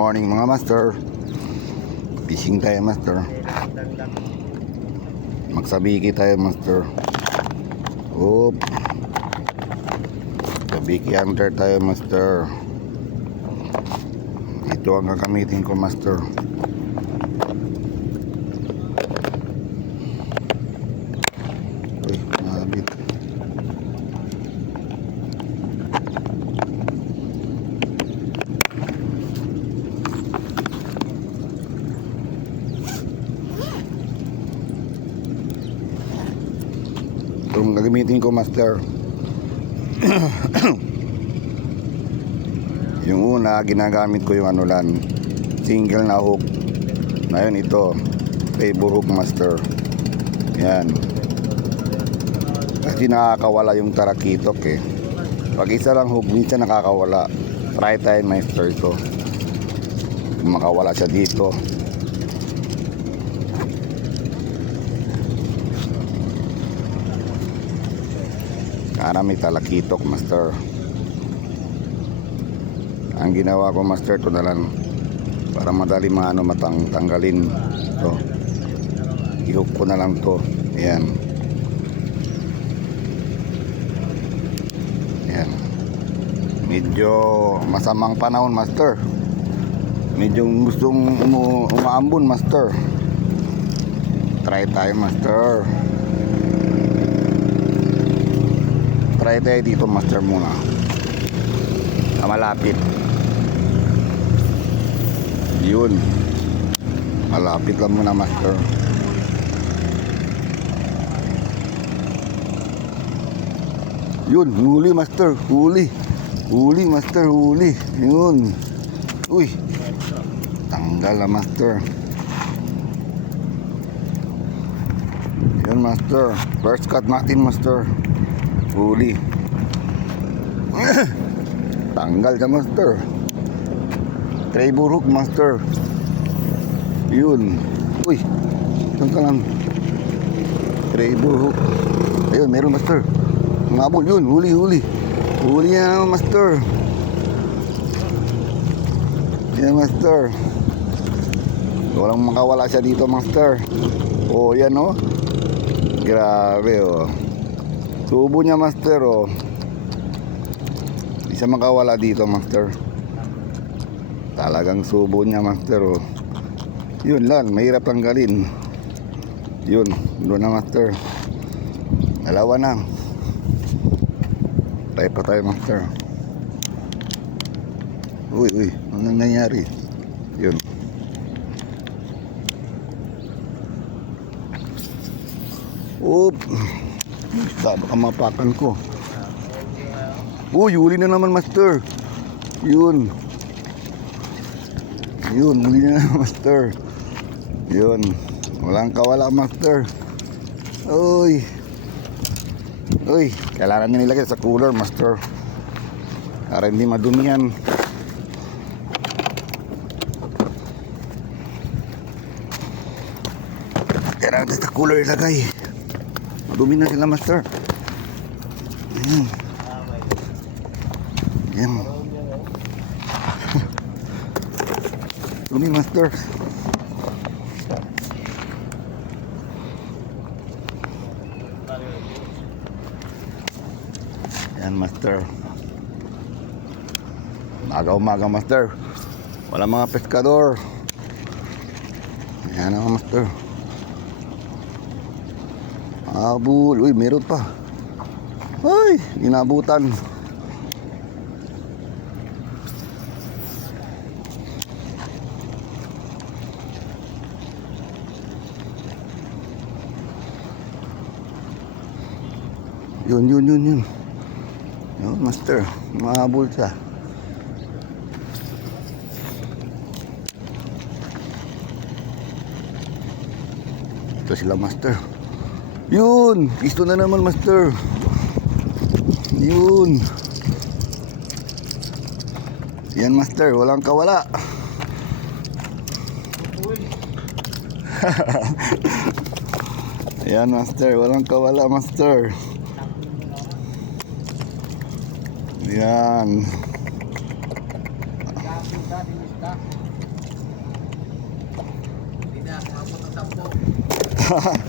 morning mga master. Fishing tayo master. Magsabiki tayo master. Oop. Sabiki hunter tayo master. Ito ang gagamitin ko master. Uy, nabit. Itong gagamitin ko master. Yung una ginagamit ko yung anulan, single na hook. Ngayon ito favor hook master. Yan, kasi nakakawala yung tarakitok eh. Pag isa lang hook minsan nakakawala. Try tayo master ito. Makawala siya dito. Para may talakitok master. Ang ginawa ko master, ito na lang para madali matanggalin to. I-hook ko na lang to. Ayan. Ayan. Medyo masamang panahon master. Medyo gustong umaambon master. Try tayo master. Try tayo dito master muna. Malapit. Yun. Malapit lang muna master. Yun, huli master, huli. Huli master, huli. Yun. Uy. Tanggal na master. Yun master. First cut natin master. Huli. Tanggal ka master. Favor hook master. Yun. Uy, saan ka lang? Favor hook. Ayun, meron master. Ngabol yun, huli. Huli yan master. Yan master. Walang makawala siya dito master. Oh, yan oh. Grabe oh. Subo niya master oh. Di siya makawala dito master. Talagang subo niya master oh. Yun lang, mahirap tanggalin. Yun, doon na master. Dalawa na. Try pa tayo master. Uy, anong nangyari? Yun. Oop. Baka mapakan ko. Uy, huli na naman master. Yun. Huli na naman master. Yun. Walang kawala master. Uy, kailangan nyo nilagay sa cooler master para hindi madumi yan. Kailangan sa cooler ilagay. Madumi na sila master. Ayan. Ayan. Dumi master. Ayan master. Umaga master. Wala mga pescador. Ayan naman master. Abul. Uy, meron pa. Ay, inabutan. Yun. Yun, master. Mahabol siya. Ito sila master. Yun, pisto na naman master. Yun. Yan master, walang kawala. Yan master, walang kawala master. Yan.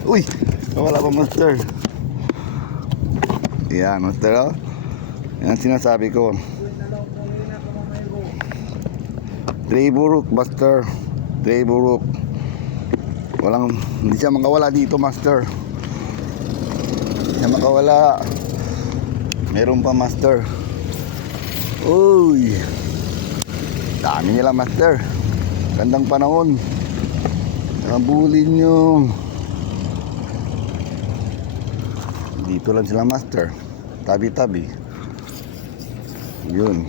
Uy, wala pa master. Yan master oh. Yan sinasabi ko. Tray buruk master. Tray buruk. Hindi siya makawala dito master. Hindi siya makawala. Meron pa master. Uy, dami nila master. Gandang panahon. Nabulin nyo. Dito lang sila master. Tabi-tabi. Yun.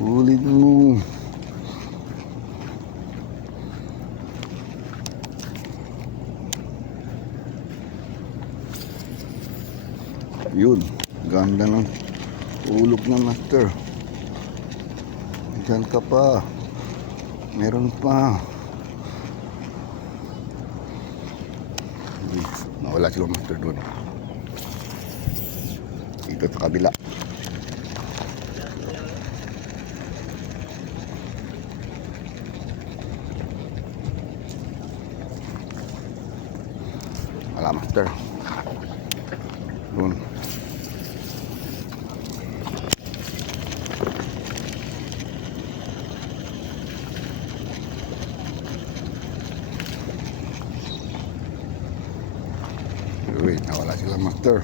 Bulin mo. Yun. Ganda ng ulog na master. Diyan ka pa. Meron pa. Nawala sila master doon. Dito sa kabila. Wala master. Doon. Wait, nawala sila master.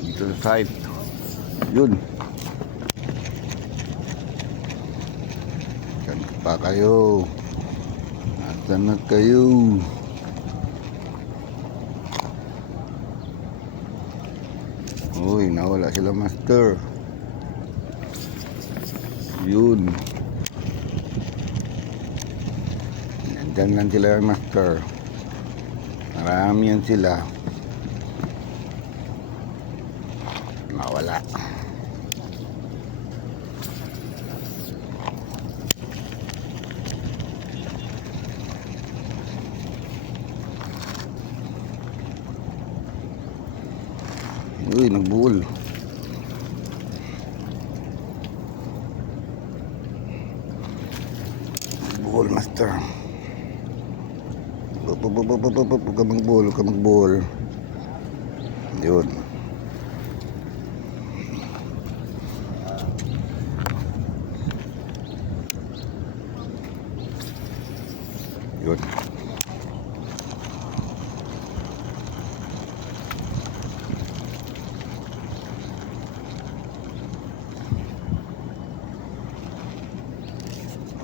Dito sa side. Yun. Saan pa kayo? Nasaan na kayo? Uy, nawala sila master. Yun. Nandyan lang sila master. Marami yan sila. Nawala. Uy, nagbuhol. Nagbuhol master. Huwag ka magbuhol. Yun. Yun.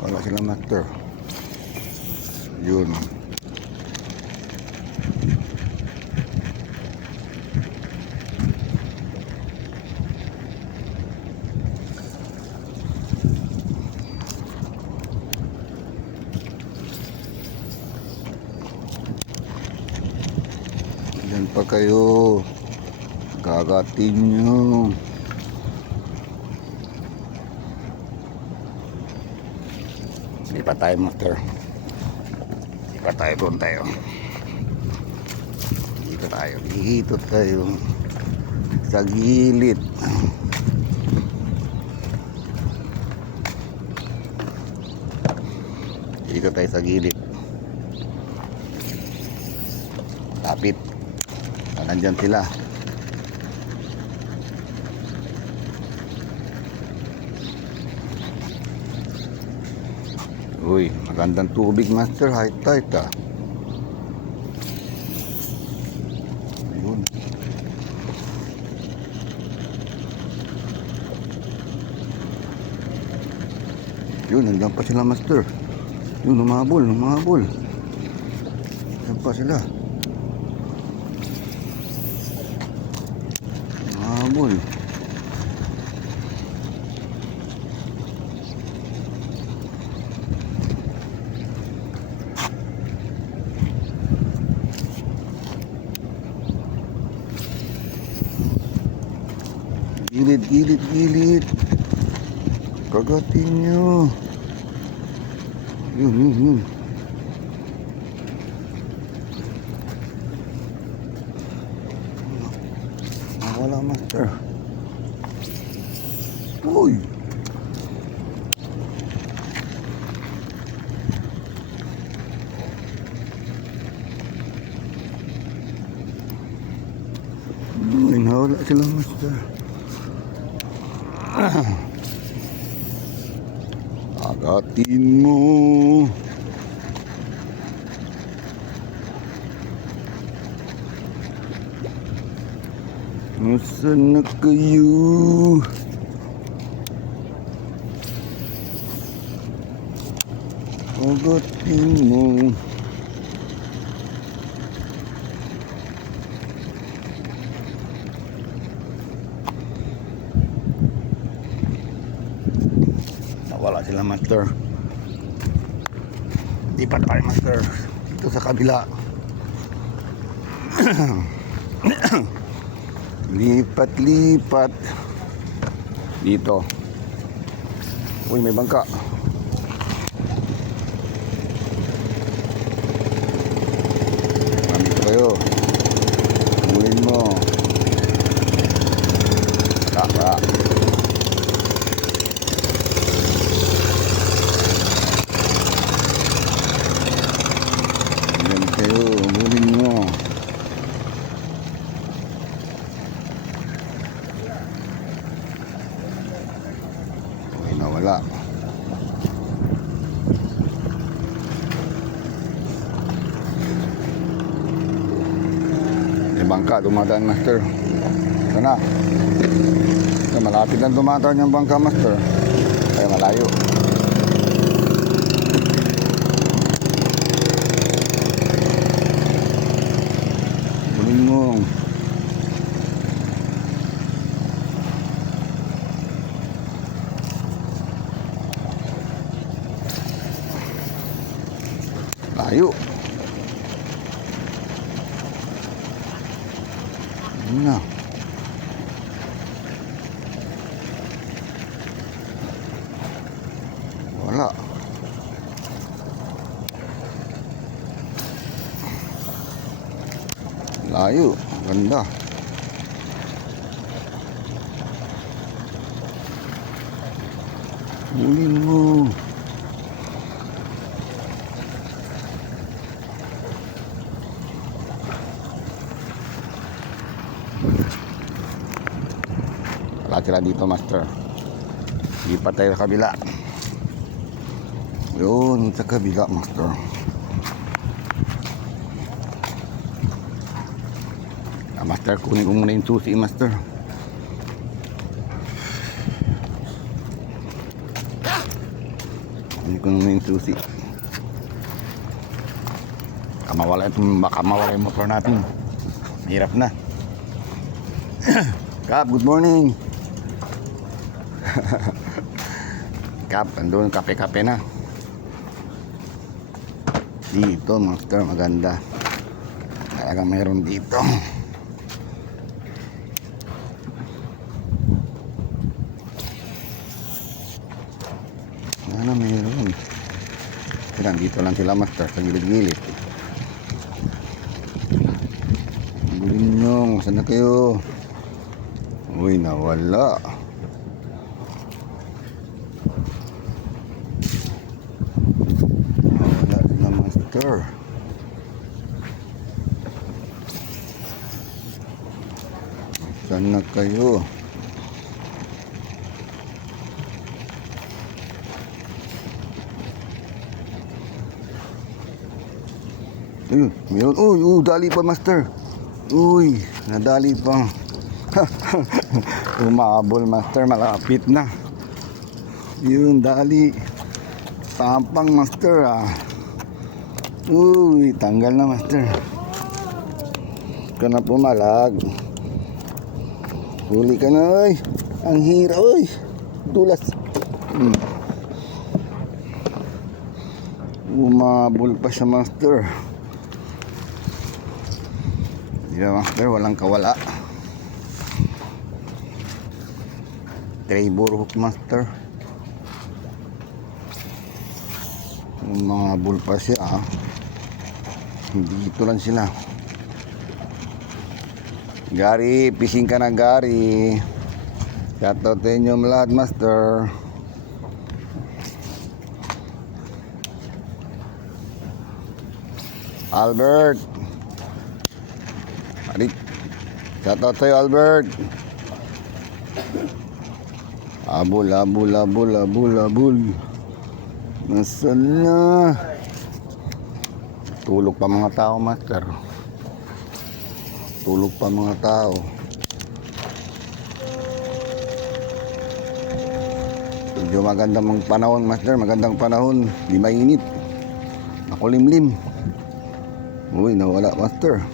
Wala sila master. Yun. Diyan pa kayo. Gagatin nyo. Lipat tayo master. Lipat tayo doon tayo. Dito tayo. Dito tayo. Sa gilid. Dito tayo sa gilid. Lapit. Nandyan sila. Uy, magandang tubig master. High tide ah. Yun. Yun, nandiyan pa sila master. Yun, lumabol. Nandiyan pa sila. Lumabol. Gilid. Kagatin nyo. Yun. Wala master. Uy. sila master. Agatin mo. Nasaan na kayo? Agatin mo. Nawala sila master. Di pa tayo master. Dito sa kabila. Lipat-lipat. Dito. Uy, may bangka. Nandito kayo. Tungulin mo. Tara. Tungulin kayo. Tungulin mo. Nawala. May bangka dumadaan master. Sana. Malapit lang dumadaan yung bangka master. Kaya malayo. Tuloy mo. Layo. Yun na. Wala. Layo. Ganda. Hulin mo. Wala sila dito master. Lipat tayo sa kabila. Yun sa kabila master. Master, kunin ko muna yung susi master. Kunin ko muna yung susi. Baka mawala yung motor natin. Hirap na. Kap, good morning. Kap, andun kape-kape na. Dito master, maganda. Talagang mayroon dito. Ano mayroon? Dito lang sila master, sa gilid-gilid. Gulin nyo, saan na kayo? Uy, nawala. Nawala sila master. Saan na kayo? Ayun, mayroon. Uy, dali pa master. Uy, nadali pa. Umabol master, malapit na. Yun, dali. Tampang master ah. Uy, tanggal na master. Ka na pumalag. Huli ka na, oy. Ang hira, oy. Tulas. Umabol pa siya master. Di ba master, walang kawala. Trevor hook master. Umabol pa siya ah. Dito lang sila. Gary, fishing ka na Gary. Shoutout sa inyo lahat master. Albert. Shoutout sa'yo, Albert. Abol, abol, abol, abol, abol. Nasaan na? Tulog pa mga tao, master. Tulog pa mga tao. Medyo magandang panahon, master. Magandang panahon. Di mainit. Makulimlim. Uy, nawala, master.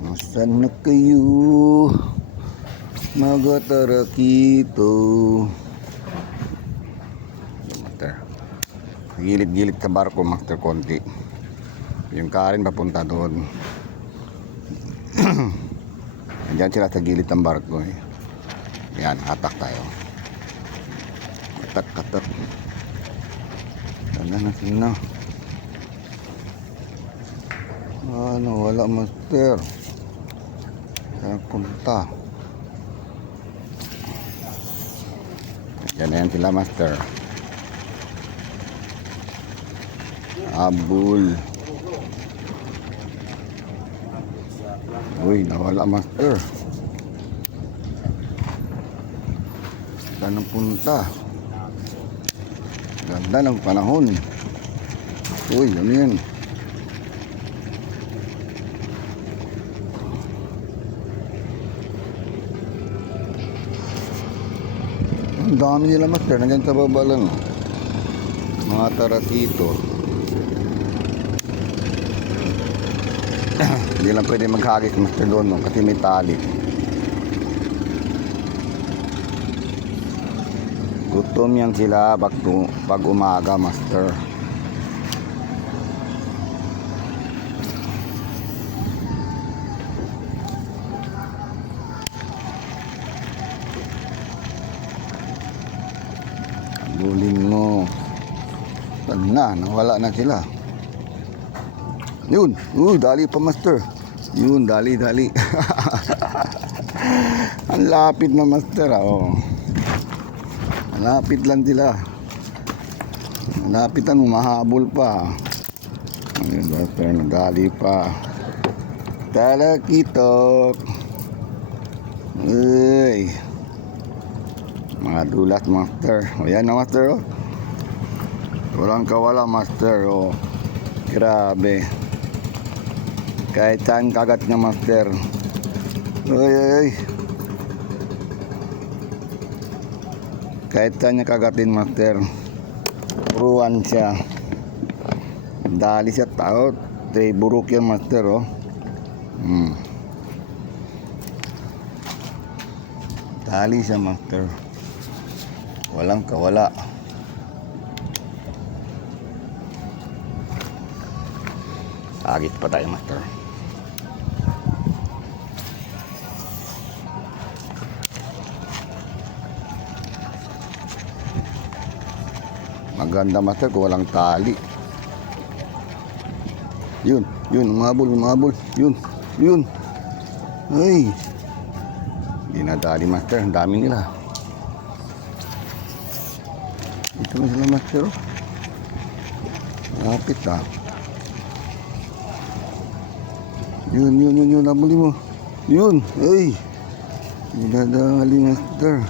Nasaan na kayo? Mga tarakito. Master. Gilid-gilid sa barko, master, konti. Yung karin papunta doon. Andiyan sila sa gilid ng barko eh. Yan, hatak tayo. Katak. Wala na sila. Ano, wala, master. Saan punta? Yan na yan sila, master. Abul. Uy, nawala, master. Saan ang punta? Ganda ng panahon. Uy, ano yan? Ang dami nila, master. Nandiyan sa baba lang. Mga taratito. Hindi lang pwede maghagis, master, doon, no? Kasi may tali. Gutom yan sila pag umaga, master. Bulin mo. Saan na? Nawala na sila. Yun. Dali pa, master. Yun, dali. Ang lapit na, master. Oh. Malapit lang sila. Malapitan, mahabol pa. Ayun, master, nadali pa. Talakitok. Uy. Mga dulas, master. O yan na, master. Oh. Walang kawala, master. Oh. Grabe. Kahit saan kagat niya, master. Uy. Kahit saan niya kagatin, master. Puruan siya. Dali siya tao. Buruk yan, master. Oh. Dali siya, master. Walang kawala. Agit pa tayo, master. Maganda, master, kung walang tali. Yun, umabol. Yun. Ay. Hindi nadali, master. Ang dami nila. Ito na sila, master. Lapit, ah. Yun. Nabuli mo. Yun. Ay. Dinadali, master.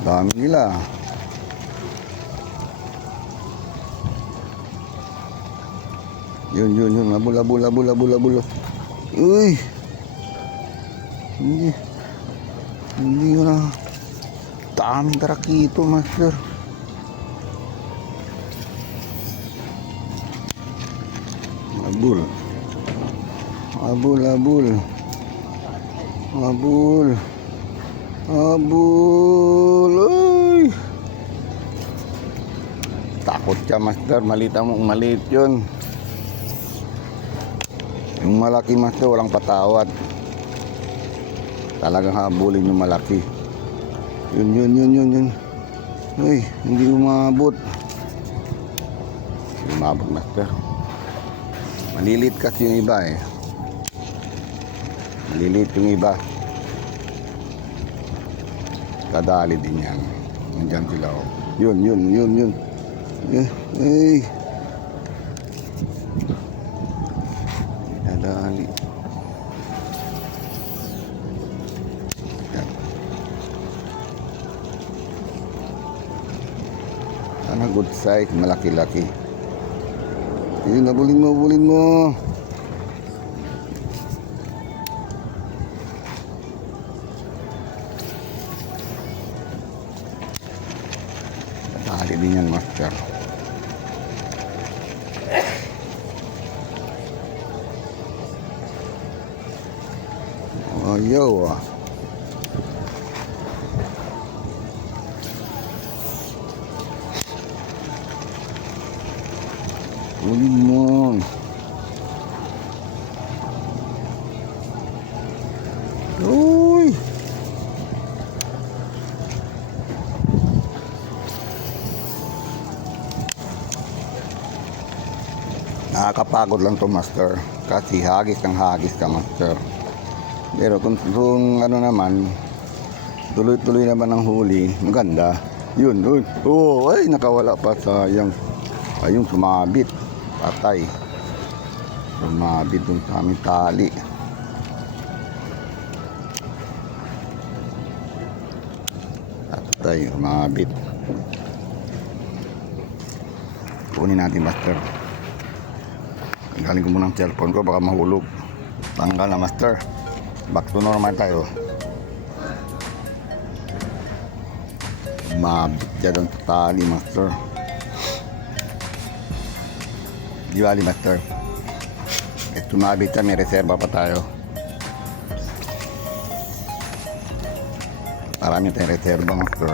Dami nila. Yun. Abul. Uy. Hindi ko na. Daming tarakito, master. Abul. Uy. Takot siya, master. Maliit yun. Yung malaki, master, walang patawad. Talagang habulin yung malaki. Yun. Uy, hindi umabot. Master. Malilit kasi yung iba eh. Malilit yung iba. Kadali din yan. Nandiyan sila, oh. Yun. Ay. Sana good size, malaki-laki. Yun, nabulin mo, bulin mo. Tali din yan, master. Ayaw ah. Bulin mo. Uy. Nakakapagod lang to, master. Kasi hagis ka, master. Pero kung ano naman, tuloy-tuloy naman ang huli, maganda. Yun, uy. Oh, ay, nakawala pa, sayang. Ayun, sumabit. Patay. Sumabit dun sa aming tali. Patay, sumabit. Kunin natin, master. Galing ko muna ang cellphone ko, baka mahulog. Tanggal na, master. Back to normal tayo. Mabit dyan ang tali, master. Di bali, master. Tumabit siya, may reserva pa tayo. Marami tayong reserva, master.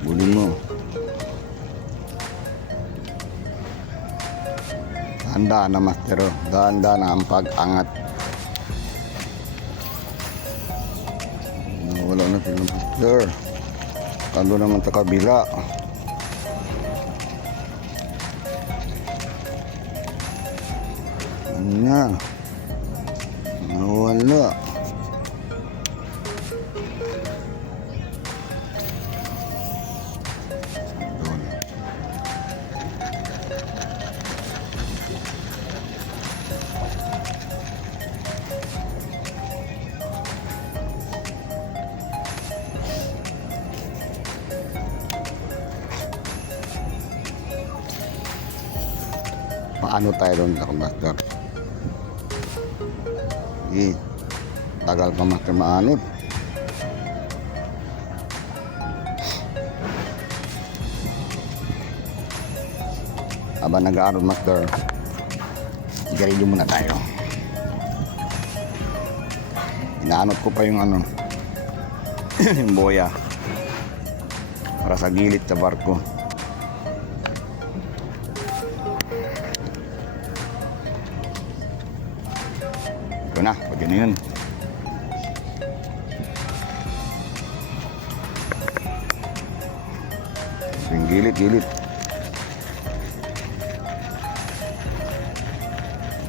Bulin mo. Handa na, master. Handa na ang pag-angat. Wala na sila, master. Kalo naman sa kabila. Ano na? Nawala. Doon. Paano tayo doon sa master? Tagal pa, master, maanod. Aba nag-aaral, master, sigarilyo muna tayo. Inaanot ko pa yung ano yung boya para sa gilid sa barko. Ito na, pag yun yun. Yung gilid.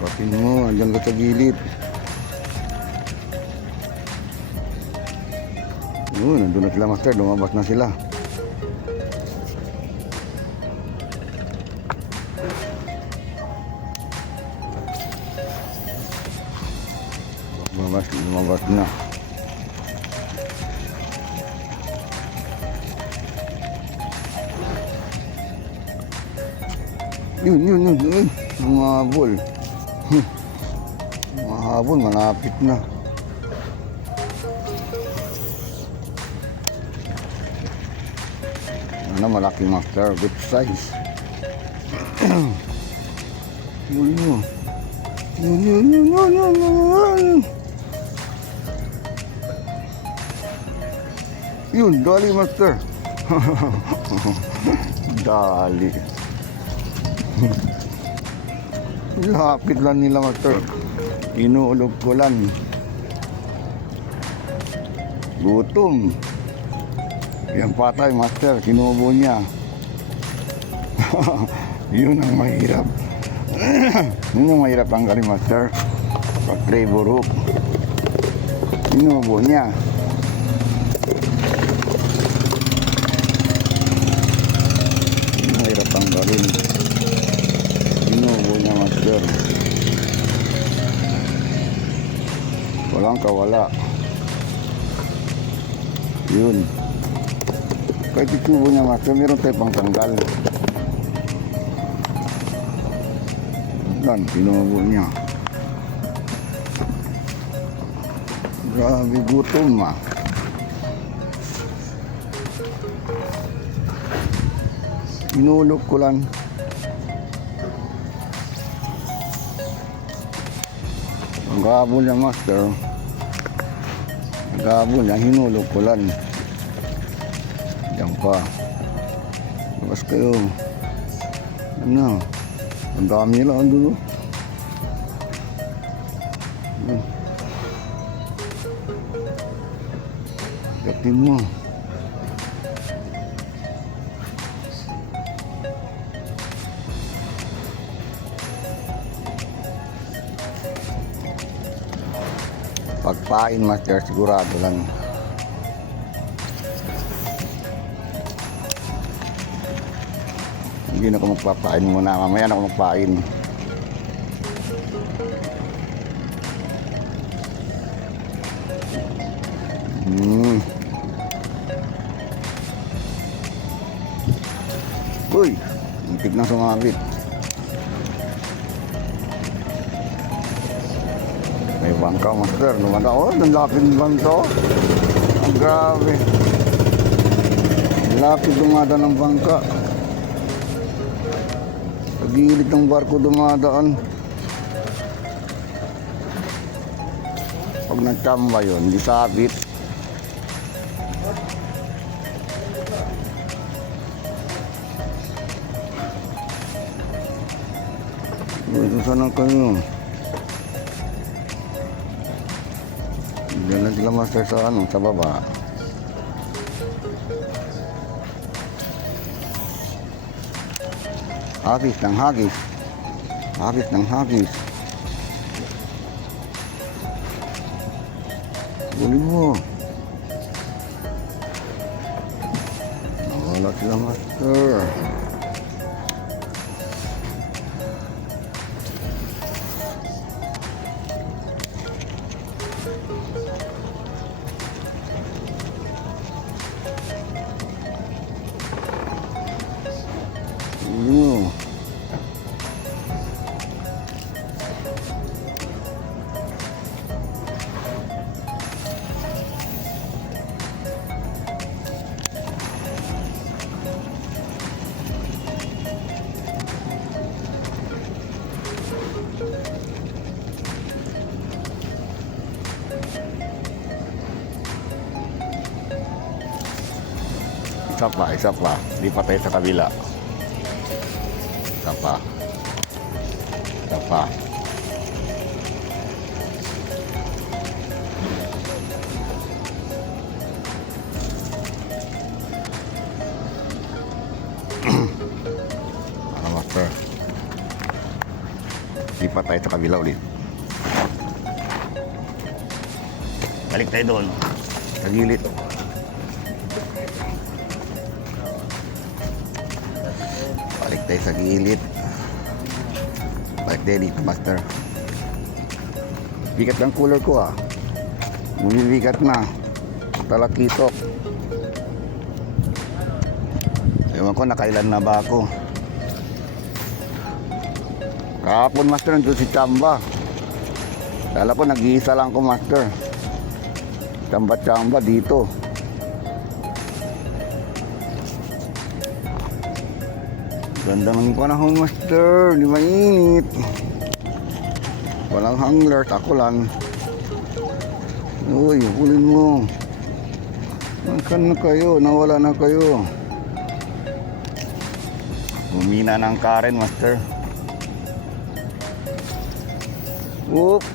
Patin mo, andyan ka sa gilid. Nandun na sila, master, lumabas na sila. Lumabas na. Yun. Mahabol. Mahabol, malapit na. Ano, malaki, master, good size. Yun. Yun, dali, master. Dali. Lapit lang nila, master. Inuulog ko lang. Gutom. Yan patay, master. Kinubo niya. Yun ang mahirap. Yun ang mahirap ang galing, master. Pag-tray buruk. Kinubo niya. Mahirap ang galing. Kinubo niya, master. Walang kawala. Yun. Kahit itubo niya master, meron tayo pang tanggal. Yan, tinubo niya. Grabe gutom ah. Inulog ko lang. Ang gabol niya master. Ang gabol niya, hinulog ko lang. Diyan pa. Labas kayo. Ano? Ang dami nila ang dulo. Dating mo. Pagpain master, sigurado lang. Hindi na ako magpapain muna. Mamaya na ako magpain. Uy, muntik na sumabit. May bangka master. Lumanda. Oh, ang lapit ng bangka. Ang grabe. Lapit dumada ng bangka. Sa gilid ng barko dumadaan. Pag nagtamba yun, hindi sabit. Ito sana kayo. Diyan lang sila master sa ano, sa baba. Hagis ng hagis. Hagis ng hagis. Huli mo. Nawala sila master. Huli mo. Isa pa. Di pa tayo sa kabila. Isa pa. Isa pa. Ano master? Di pa tayo sa kabila ulit. Balik tayo doon. Sa gilid. Balik tayo sa gilid. Balik tayo dito master. Bigat ng cooler ko ah. Bumibigat na. Talakitok. Ewan ko nakailan na ba ako. Kahapon master nandun si Chamba. Kala ko nag-iisa lang ko master. Chamba dito. Ganda ng panahon master, di mainit. Walang hangler, ako lang. Uy, hulin mo. Nasaan na kayo? Nawala na kayo. Humina ng karen master. Oop.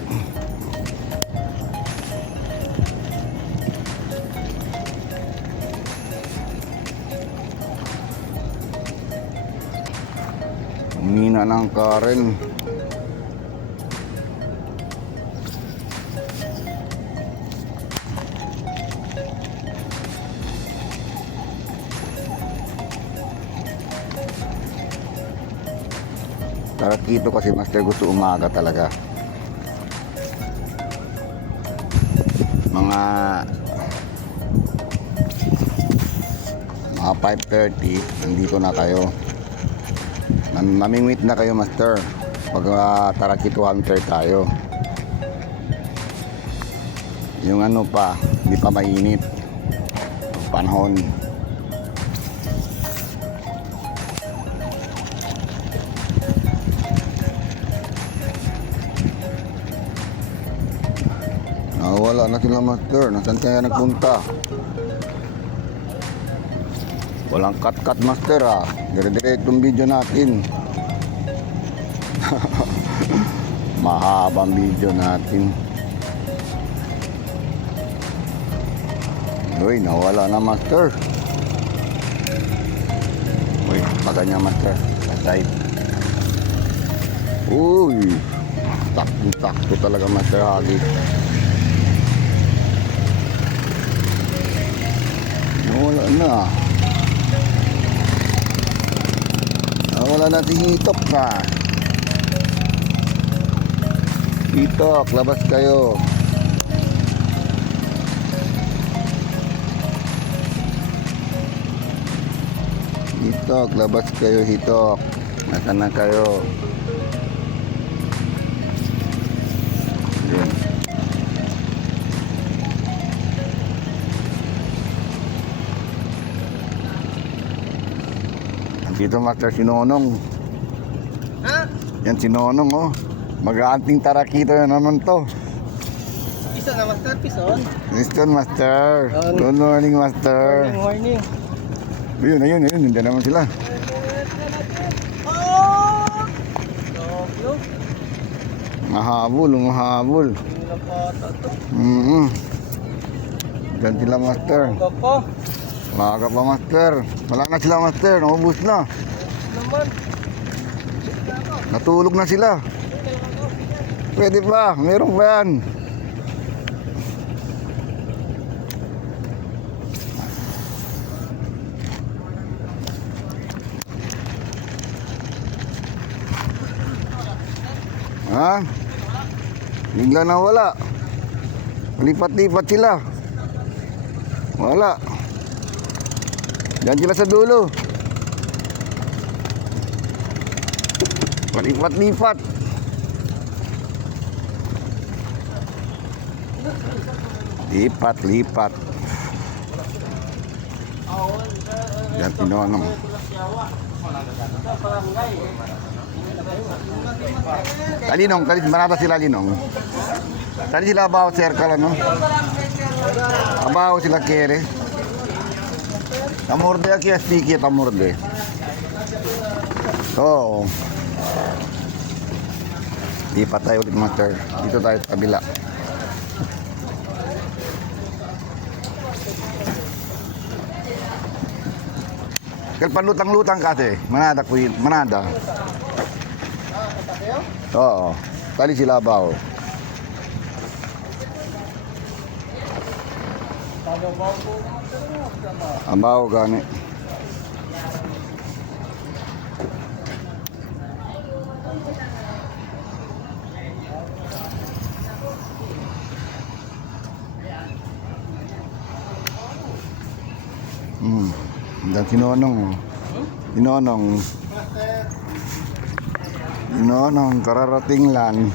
Humina ng karen. Tarakito kasi master gusto umaga talaga. Mga Mga 5:30, nandito na kayo. Mamingwit na kayo, master. Pag Tarakito Hunter tayo. Yung ano pa, hindi pa mainit. Panahon. Wala na sila, master. Nasaan kaya nagpunta? Walang cut-cut, master, ah. Dire-diretso yung video natin. Mahabang video natin. Uy, nawala na, master. Uy, paganya, master. Patay. Uy, takto talaga, master Hagi. Nawala na. Nawala na si Hitok na. Hitok, labas kayo. Hitok, labas kayo, Hitok. Nasaan na kayo? Yun. Dito, master, si Nonong. Ha? Yan si Nonong, oh. Mag-aanting tarakito na naman to. Piso na, master. Pison. Listen, master. Good morning, master. Morning. Ayun. Hindi naman sila. Oh! Love Mahabol. Hindi na pata to. Diyan sila, master. Kako. Maaga pa, master. Wala na sila, master. Naubos na. Naman. Natulog na sila. Pwede pa. Meron pa yan. Ha? Bigla na wala. Lipat-lipat sila. Wala. Diyan sila sa dulo. Lipat-lipat. Lipat. Diyan Nonong. Talinong, manata sila Linong. Tali sila about circle, ano? About sila kere. Tamorde aquí stiki tamorde. Oo. Lipat tayo ulit, master. Dito tayo sa kabila. Panlutang-lutang kasi. Manada. Oo. Tali sila bao. Ang bao gani. Dan Sinonong. Kararating lang.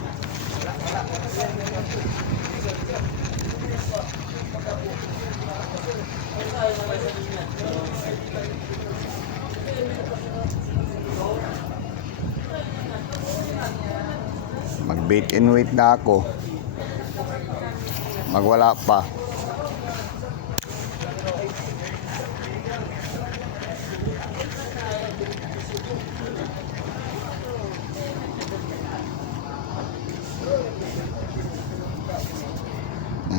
Mag-bait and wait na ako. Magwala pa.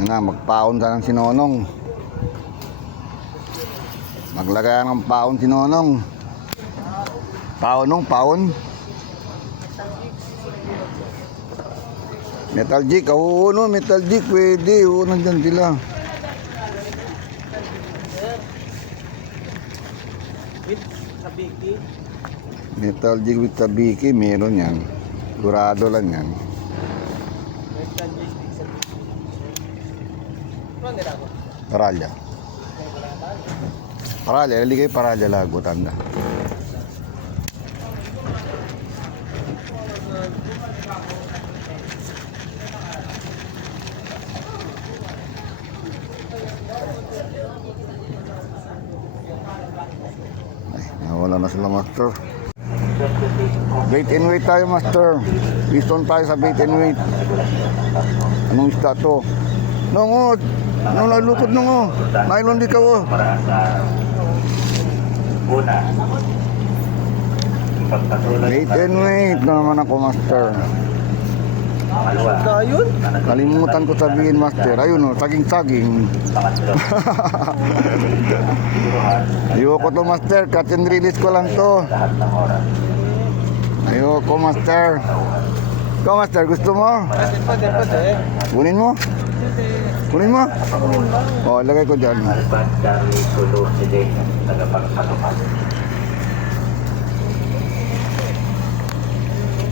Na, magpaon ka ng Sinonong. Maglagay ng paon Sinonong. Paon. Metal Jig, oo no, Metal Jig pwede, oo, nandyan sila. With sabiki. Metal Jig with Tabiki, meron yan. Durado lang yan. Karalya. Paralya, iligay paralya lago, tanda. Ay, nawala na sila, master. Bait and wait tayo, master. Piston tayo sa bait and wait. Anong isda to? Nungod! Anong nalukot nungo? Nylon di ka, oh. Una, ipagpatuloy Wait and wait na naman ako, master. pangalawa, Na yun? Kalimutan ko sabihin, master. Ayun, oh, saging-saging. pangatlo, siguruhan Ayoko to, master. Cut and release ko lang to. lahat ng oras. Ayoko, master. Ikaw, master, gusto mo? Pwede. Kunin mo? Kunin mo? O, lagay ko dyan. Alban Charlie Sulu Sede, tagapagpatupad.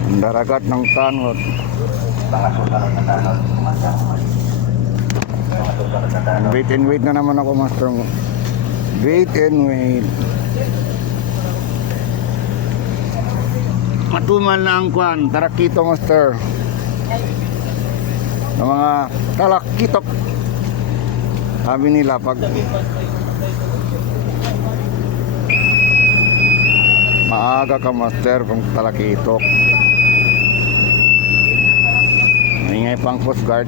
Ang daragat ng tanot. Mga susunod na tanong, mga susunod na tanong, Wait and wait na naman ako, master. Wait and wait. Matumal na ang kwan. Tarakito, master. Ng mga talakitok. Sabi nila pag maaga ka, master, kung talakitok. Maingay pang Coast Guard.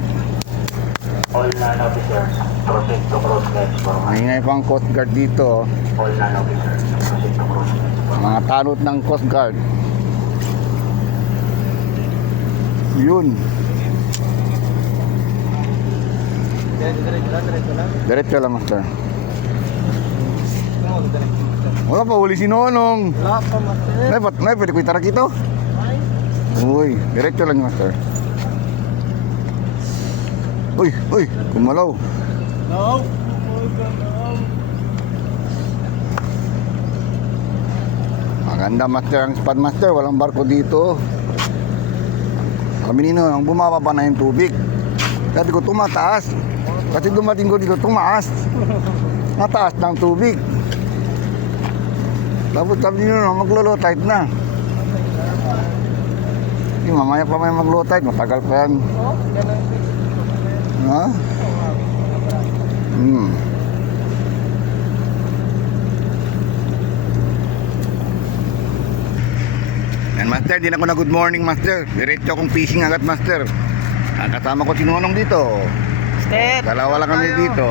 all non-officers, proceed to cross lines for Maingay pang Coast Guard dito. all non-officers, proceed to cross lines for Mga tanot ng Coast Guard. Yun. Diretso lang. Diretso lang, master. Diretso. Wala pa huli si Nonong. Wala pa, master. Nay, pwede ko itarakito? Uy, diretso lang, master. Uy, kumalaw. No. Maganda, master, ang spot, master. Walang barko dito. Kami nino, ang bumaba na yung tubig. Dati ko tumataas. Kasi dumating ko dito, tumaas. Mataas ng tubig. Tapos sabi nyo, maglo-low tide na. Mamaya pa may mag-low tide, matagal pa yan. Oh, ganun. Ha? Yan, master, di na ako na good morning, master. Diretso akong fishing agad, master. Kasama ko si Nonong dito. Step. Dalawa lang kami dito.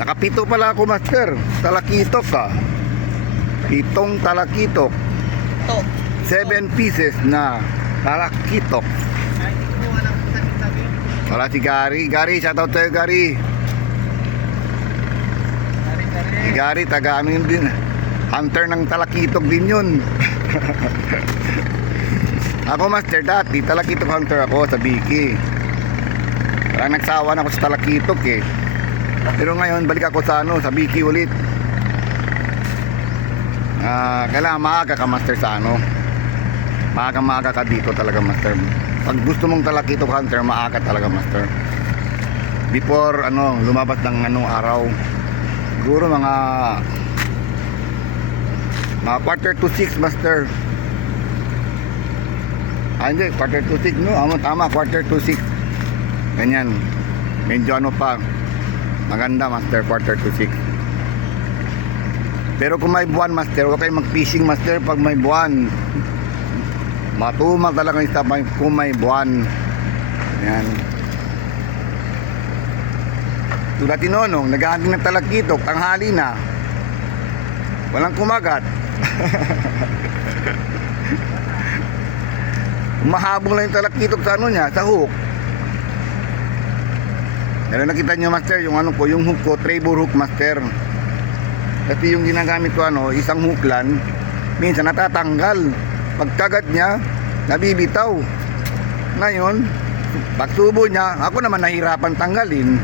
Nakapito pala ako, master. Talakitok ka. Pitong talakitok. To. 7 pieces na talakitok. Ay, hindi ko alam kung sabi. Wala si Gary. Gary, shoutout sa'yo, Gary. Si Gary, taga amin din. Hunter ng talakitok din yun. Ako, master, dati talakitok hunter ako sa Biki. Parang nagsawa na ako sa talakitok eh. Pero ngayon, balik ako sa sa Biki ulit. Kailangan maaga ka, master, sa maaga ka dito talaga, master. Pag gusto mong talakitok hunter, maaga talaga, master. Before lumabas ng araw. Siguro mga quarter to 6, master. Hindi, quarter to 6, no? Tama, quarter to 6. Ganyan. Medyo pa. Maganda, master, quarter to 6. Pero kung may buwan, master, huwag kayong mag-fishing, master, pag may buwan. Matumal talaga yung stop kung may buwan. Yan. Tulad ni Nonong, nag-aaging ng talakitok, tanghali na. Walang kumagat. Mahabong lang yung talakitok sa niya, sa hook. Pero nakita nyo, master, yung yung hook ko, Trevor hook, master. Kasi yung ginagamit ko isang hook lang, minsan natatanggal. Pagkagat niya, nabibitaw. Ngayon, pagsubo niya, ako naman nahirapan tanggalin.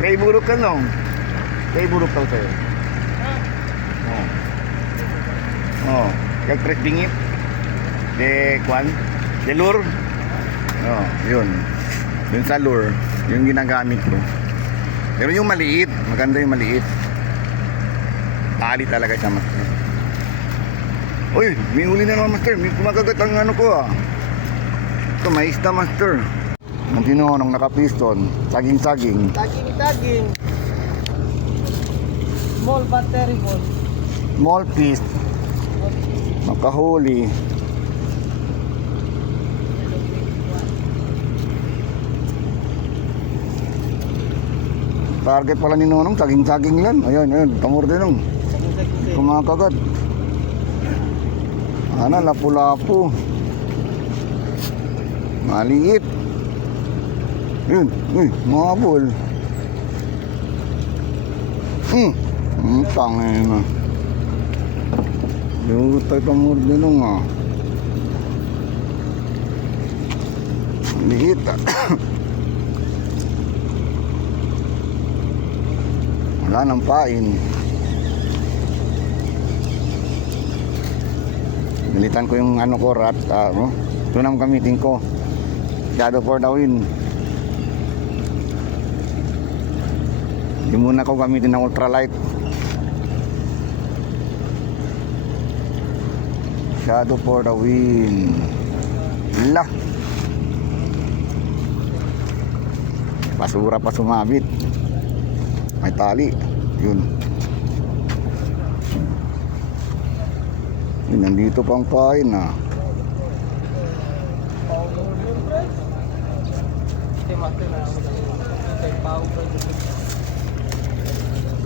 Trevor hook ka, no? Trevor hook daw sa'yo. Kag-press dingit. De lure. Yun. Yun sa lure. Yung ginagamit ko. Pero yung maliit, maganda yung maliit. Tali talaga siya, master. Uy, may huli na naman, master. May kumakagat ang ano ko ah. Ito, may isda, master. Ang tinonong nakapiston, saging-saging. Taging. Small battery ball. Small piece, makahuli. Target pala ni Nonong, saging-saging lang. Ayun, tamor din nung. Kumakagat. Ano, lapu-lapu. Maliit. Yun, mabol. Tangin na. Yung tayo tamor din nung ah. Maliit ah. Wala nang pain. Militan ko yung ano ko, rat. Ito nang gamitin ko. Shadow for the win. Hindi muna ko gamitin ng ultralight. Shadow for the win. La. Basura pa sumabit. May tali. Yun. Yun, nandito pang pain ah.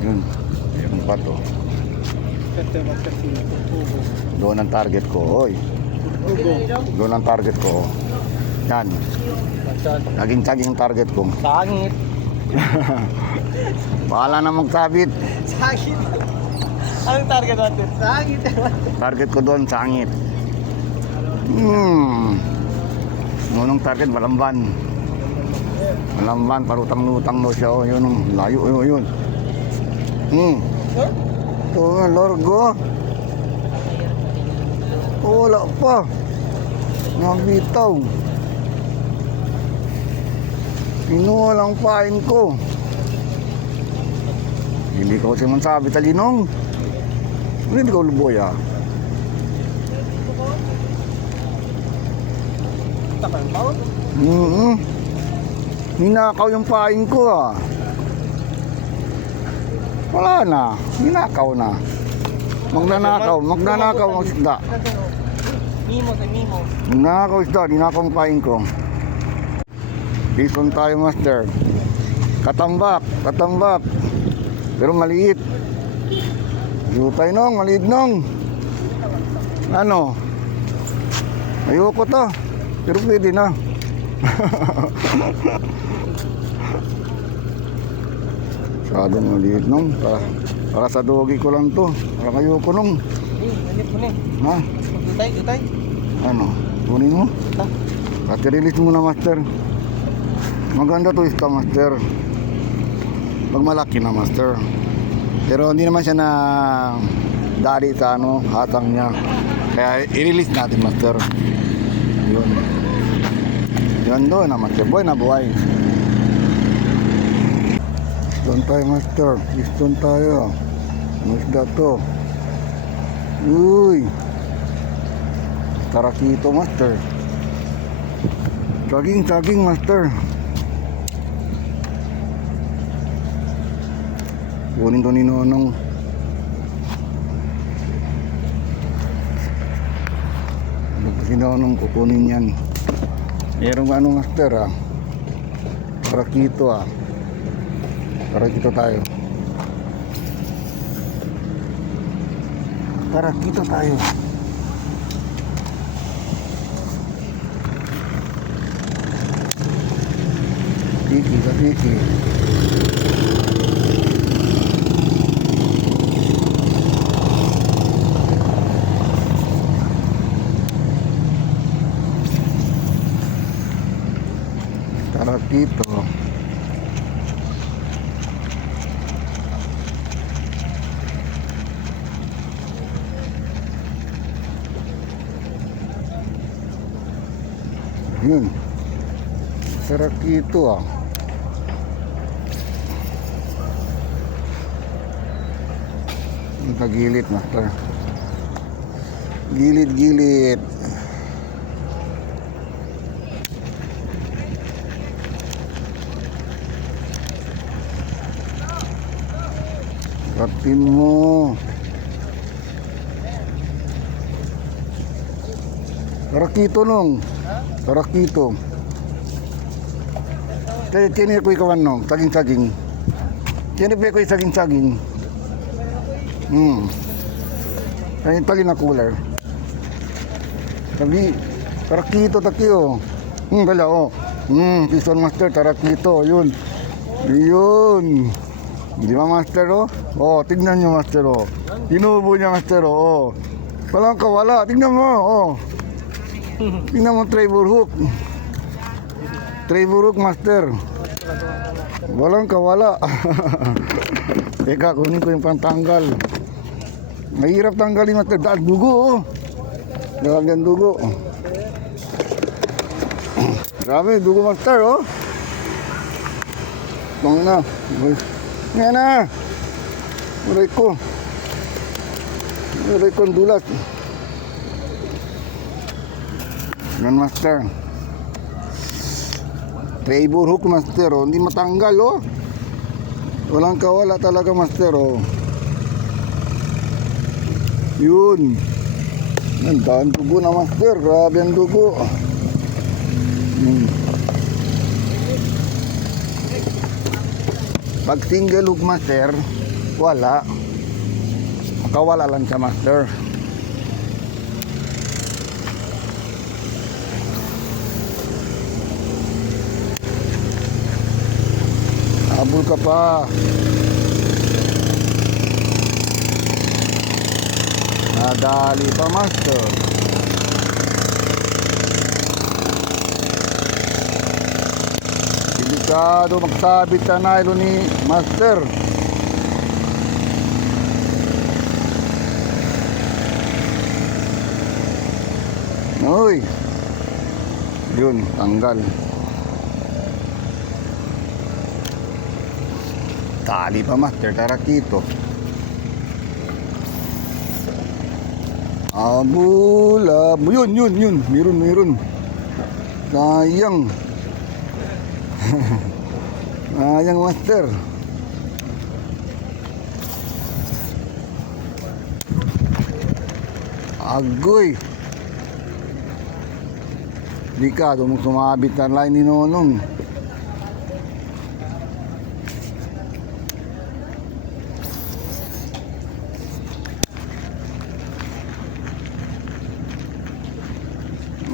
Yun. Meron pa to. Doon ang target ko. Oy. Doon ang target ko. Yan. Naging ang target ko. Sangit. Bahala na magsabit. Sangit. Anong target natin? Sangit. Target ko doon, sangit. Ngunong target, Balamban. Balamban, parutang-lutang no siya. Oh, yun, layo, yun. Ito nga, Lorgo. Wala pa. Nabitaw. Pinuha lang pain ko. Hindi ko kasi mansabi talinong. Hindi ko luboy ah. Takal pa. Ninakaw yung pain ko ah. Wala na. Ninakaw na. Magnanakaw ang isda. Mimo. Magnanakaw isda, ninakaw ang pain ko. Bison tayo, master. Katambak. Pero maliit. Yutay nong, maliit nong. Ano? Ayoko to. Pero pwede na. Masyadong maliit nong. Para sa dogi ko lang to. Para ayoko nong. Kunin. Ha? Utay. Ano? Kunin mo? At release mo na, master. Maganda to isda, master. Pag malaki na, master. Pero hindi naman siya na dali sa ano, hatang niya. Kaya i-release natin, master. Yun. Yun doon na, master. Buhay na buhay. Piston tayo, master. Piston tayo. Ano isda to? Uy. Tarakito, master. Saging, master. Kunin to ni Nonong. Si Nonong kukunin yan. Merong ano, master ah. Tarakito ah. Tarakito tayo. Tarakito tayo. Tiki. Tarakito. Yun. Tarakito ah. Nagagilid, master. Gilid-gilid. Kapin mo. Tarakito nung. Tarakito. Tiyan ko ikawan nung. Saging-saging. Tiyan ko saging-saging. Tali na cooler. Sabi, tarakito takiyo. Gala oh. Season master, tarakito. Yun. Yun. Di ba master oh? Oh, tignan nyo master oh. Inubo niya master oh. Walang kawala. Tignan mo oh. Tignan mo Trevor Hook. Trevor Hook master. Walang kawala. Teka, kunin ko yung pantanggal. Mahirap tanggalin master. Dahil dugo oh. Dahil dugo. Grabe, dugo master oh. Tong na. Yan na. Uray ko. Uray ko ang dulat. Yan master. Trevor Hook master oh. Hindi matanggal oh. Walang kawala talaga master oh. Yun. Ang daan dugo na master. Grabe ang dugo. Pag single hook master, wala. Makawala lang sa master. Habol ka pa. Nadali pa master. Delikado magsabit sa nylon ni master. Uy. Yun, tanggal. Tali pa master, tarakito. Abul. Yun. Meron. Sayang. Sayang master. Agoy. Delikado mong sumabit na line ni Nonong.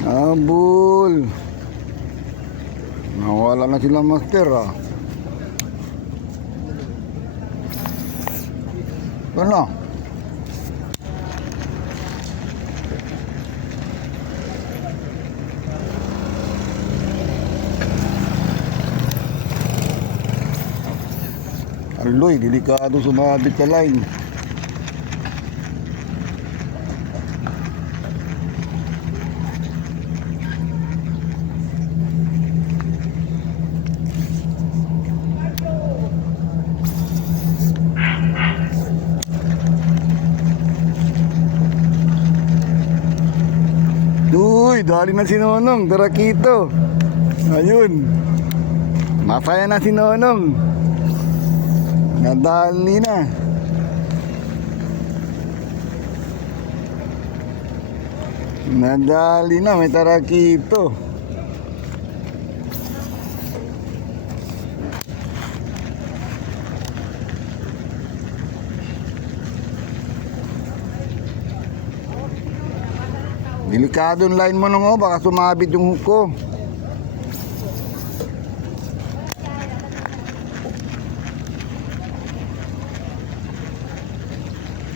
Abul. Nawala na sila master ah. Ano? Arloy, delikado sumabit sa line. Uy, dali na si Nonong, tarakito. Ayun. Masaya na si Nonong. Nadali na. Nadali na, may tarakito. Delikado yung line mo nung oh, baka sumabit yung hook ko.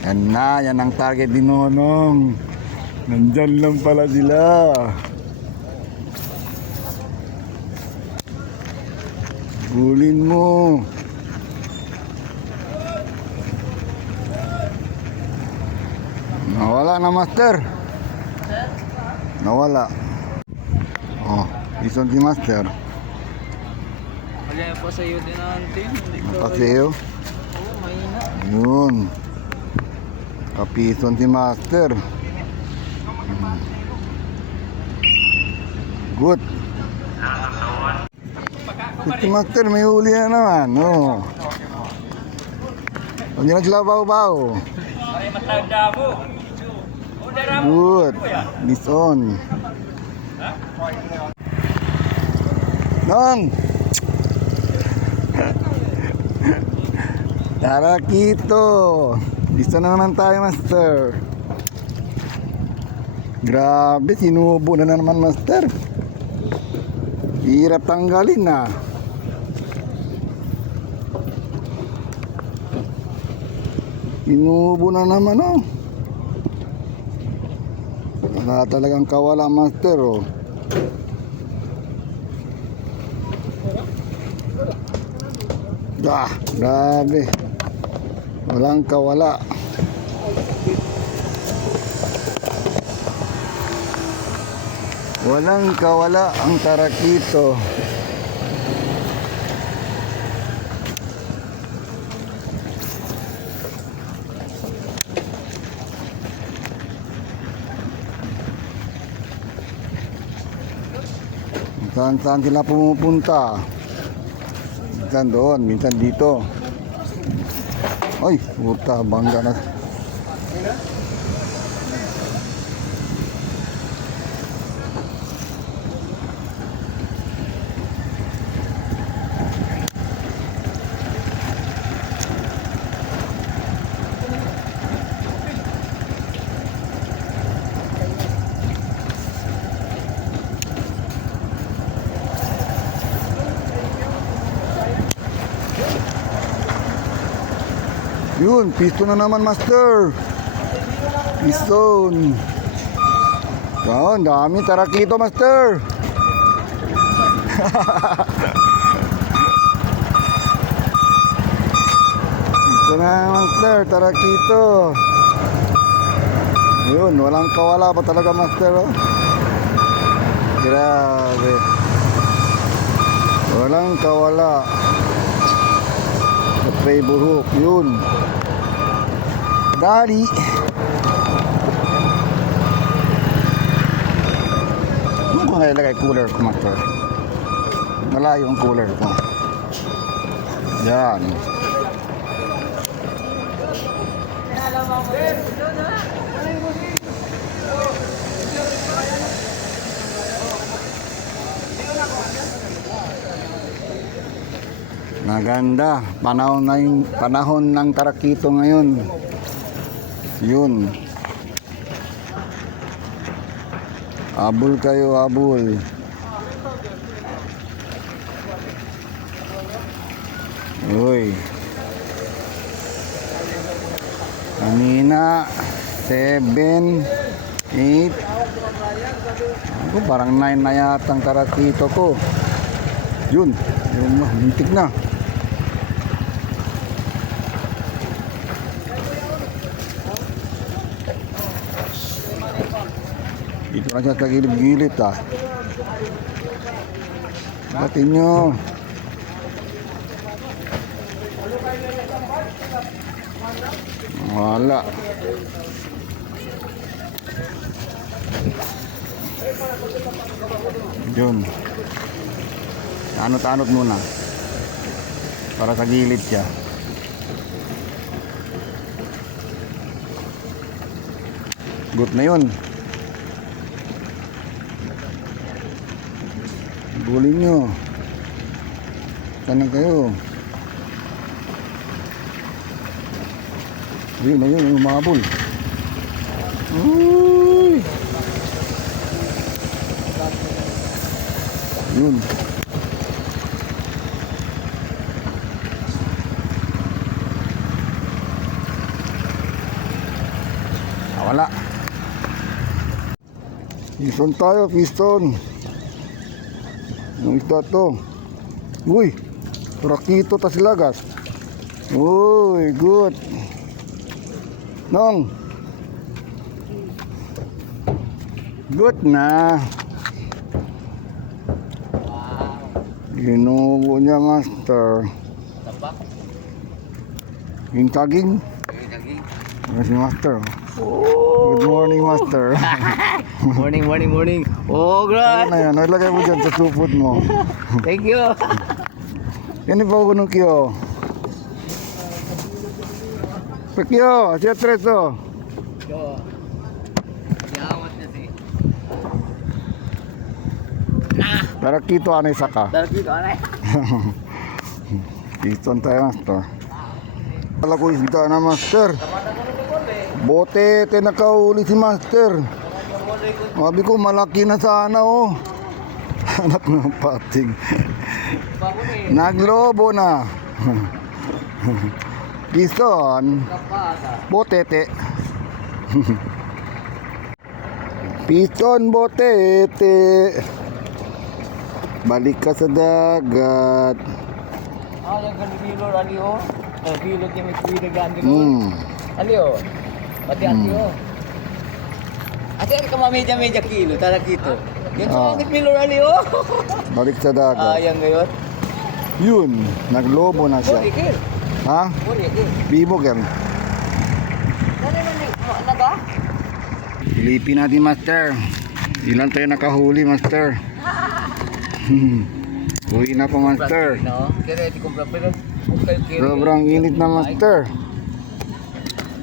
Yan ang target ni Nonong. Nandyan lang pala sila. Gulin mo. Nawala na master. Nawala. Oh, ison si master. Wala po sa iyo din natin. Nakaseo. Oo, mahina. Yun. Kapison si Master. Good. Si Master, may huli na naman. Oh. Huwag niyo naglabaw-baw. Good. Miss on. Nong! Tarakito! Dito na naman tayo, Master. Grabe, sinubo na naman, Master. Hirap tanggalin na. Sinubo na naman, oh. Wala talagang kawala, Master, oh. Ah, grabe. Walang kawala. Walang kawala ang tarakito. Saan sila pumupunta? Minsan doon, minsan dito. Ay, puta, bangga na. Yun, piston na naman, Master. Piston. Yan, dami tarakito, Master. Piston na, Master, tarakito. Yun, walang kawala pa talaga, Master, oh. Grabe. Walang kawala. Tray buruk, yun. Dali. Ano ko nga ilagay cooler ko, Master? Malayo ang cooler ko. Yan. Maganda. Panahon ng tarakito ngayon. Yun. Abol kayo, abol. Uy. Kanina 7, 8. Ako parang 9 na yata ang tarakito ko. Yun. Yun, muntik na. Dito na siya sa gilid-gilid, ah. Batin nyo. Wala. Yun. Anot-anot muna. Para sa gilid siya. Good na yun. Bulin nyo. Saan na kayo? Ayun, ayun, umabol. Uy! Yun. Wala. Piston tayo, piston. Yung isda to. Uy, tarakito tasilagas. Uy, good. Nong. Good na. Ginubo niya, Master. Yung taging. Si Master. Good morning, Master. Morning. Oh, Ano na yan? Naglagay mo dyan sa supot mo. Thank you. Yan yung bago ng Kyo. Kyo, siya treso. Yo. Yawat na si. Tara kito anay saka. Dahil dito, anay. Piston tayo, Master. Pala ko isda na, Master. Bote, nakauli si Master. Sabi ko, malaki na sana, oh. Anak ng pating. Naglobo na. Piston. Botete. Piston, botete. Balik ka sa dagat. Ah, yung ganilor, aliyo. Bilog niya may kuwidagaan din. Aliyo. Pati aliyo. Ate, ka medya kilo, tala kito. Yan Ah. sa bilor, aliyo. Balik sa Ah, dagat. yan ngayon. Yun, naglobo na siya. Ikil. Ha? Ikil. Bibog yan. Ano na ba? Ilipin natin, Master. Ilan tayo nakahuli, Master? Uwi na po, Master. No, kaya di kumpra pero Sobrang init na, Master.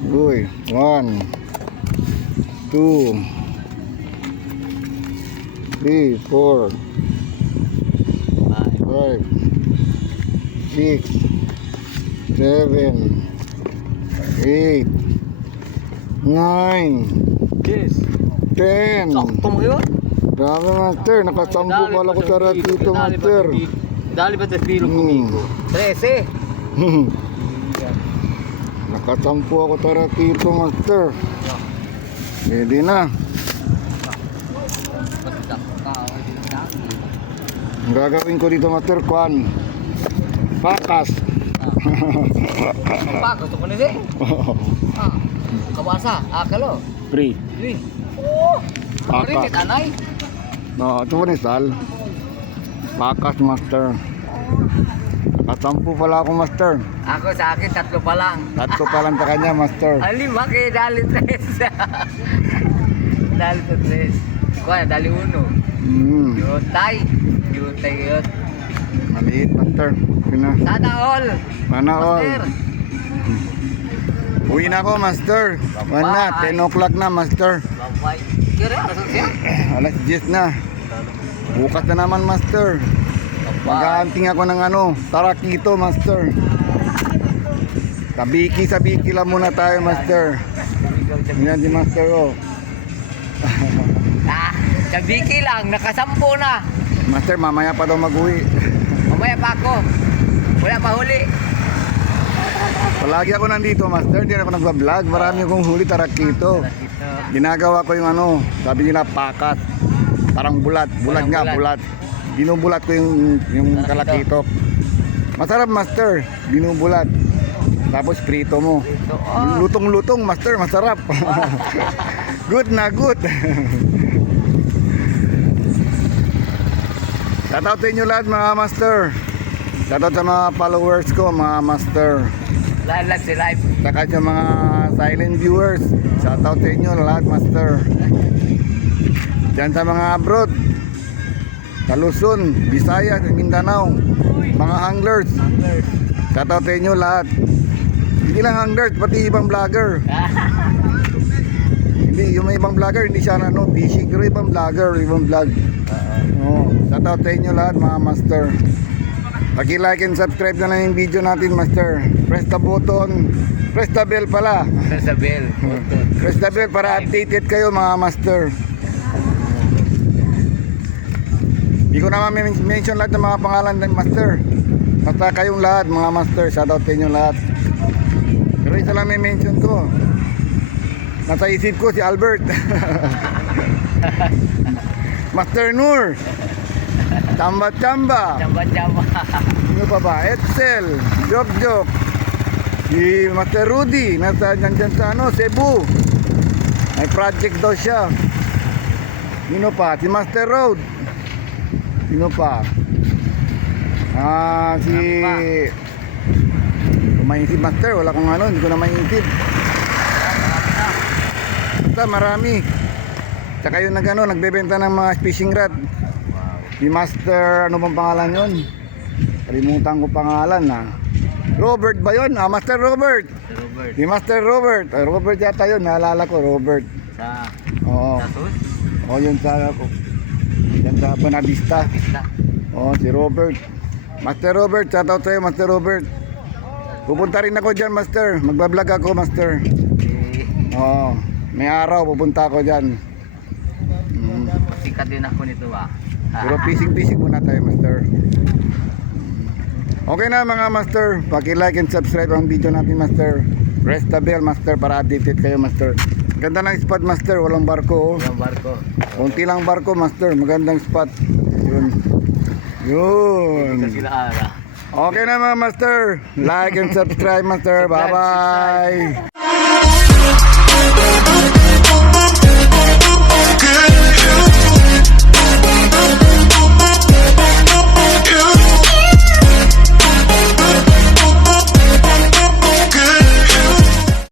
Uy, 1, 2, 3, 4, 5, 6, 7, 8, 9, Yes. 10. Sakto mo yun? Grabe, Master. Nakasampu pala ko sa ratito, Master. Dali ba tas bilog kumigo? 13. Nakasampu ako sa ratito, Master. Pwede na. Ang gagawin ko dito, Master, kwan. Pakas. Pagpako to kuno din. Ah. Kabasa, akalo. Free. Uy. Oh. Pakas. Rinit anay. No, ito po ni Sal. Pakas, Master. Nakasampu pala ako, Master. Ako sa akin tatlo pa lang. Tatlo pa lang sa kanya, Master. Alima kay dali 3. Dali 3. Kuya, dali 1. Yutay. Yutay yun. Maliit, Master. Pina. Sana all. Sana all. Master. Uwi na ako, Master. Wala na, 10 o'clock na, Master. Bye-bye. Kira, nasaan siya? Alas 10 na. Bukas na naman, Master. Mag-aanting ako ng tarakito, Master. Sa biki lang muna tayo, Master. Yan si Master, oh. Sa biki lang, nakasampo na. Master, mamaya pa daw mag-uwi. Mamaya pa ako. Wala pa huli. Palagi ako nandito, Master. Hindi na ako nagbablog. Marami akong huli tarakito. Ginagawa ko yung sabi nila pakat. Parang bulat. Bulat Parang nga, bulat. bulat. Binubulat ko yung kalakito. Masarap, Master. Binubulat. Tapos prito mo. Lutong-lutong, Master. Masarap. Good na good. Shoutout sa inyo lahat, mga Master. Shoutout sa mga followers ko, mga Master. Lahat si live. Saka sa mga silent viewers, shoutout sa inyo lahat, Master. Diyan sa mga abroad, sa Luzon, Visayas, Mindanao, mga anglers, shoutout sa inyo lahat. Hindi lang anglers, pati ibang vlogger. Hindi, yung may ibang vlogger, hindi siya fishing, pero ibang vlogger, ibang vlog. Shoutout sa inyo lahat, mga Master. Paki-like and subscribe na lang yung video natin, Master. Press the button. Press the bell pala. Sa bell. Press the bell para updated kayo, mga Master. Hindi ko naman mention lahat ng mga pangalan ng Master. Basta kayong lahat, mga Master. Shoutout sa inyo lahat. Pero isa lang may mention ko. Nasa isip ko si Albert. Master Nur. Chamba-chamba. Chamba-chamba. Ano pa ba? Edsel, Jok-Jok, si Master Rudy, nasa nandyan sa Cebu. May project daw siya. Sino pa? Si Master Road. Sino pa? Si... Kung maisip, Master, wala kong hindi ko na maisip. basta marami. Tsaka yung nagbebenta ng mga fishing rod. Si Master, ano bang pangalan yun? Kalimutan ko pangalan na. Robert ba yun? Master Robert. Si Robert. Si Master Robert. Robert yata yun, naalala ko, Robert. Sa Oo. Sus. Oo, yun sa Bonavista. Pista. Oo, si Robert. Master Robert, shout out sa'yo, Master Robert. Pupunta rin ako dyan, Master. Magbablog ako, Master. Oo, may araw pupunta ako dyan. Sikat din ako nito ah. Pero fishing muna tayo, Master. Okay na mga Master, paki-like and subscribe ang video natin, Master. Press the bell, Master, para updated kayo, Master. Ganda ng spot, Master, walang barko. Yung barko. Kunti lang barko, Master, magandang spot. Yun. Yun. Kasi sila ara. Okay na mga Master, like and subscribe, Master. Bye-bye.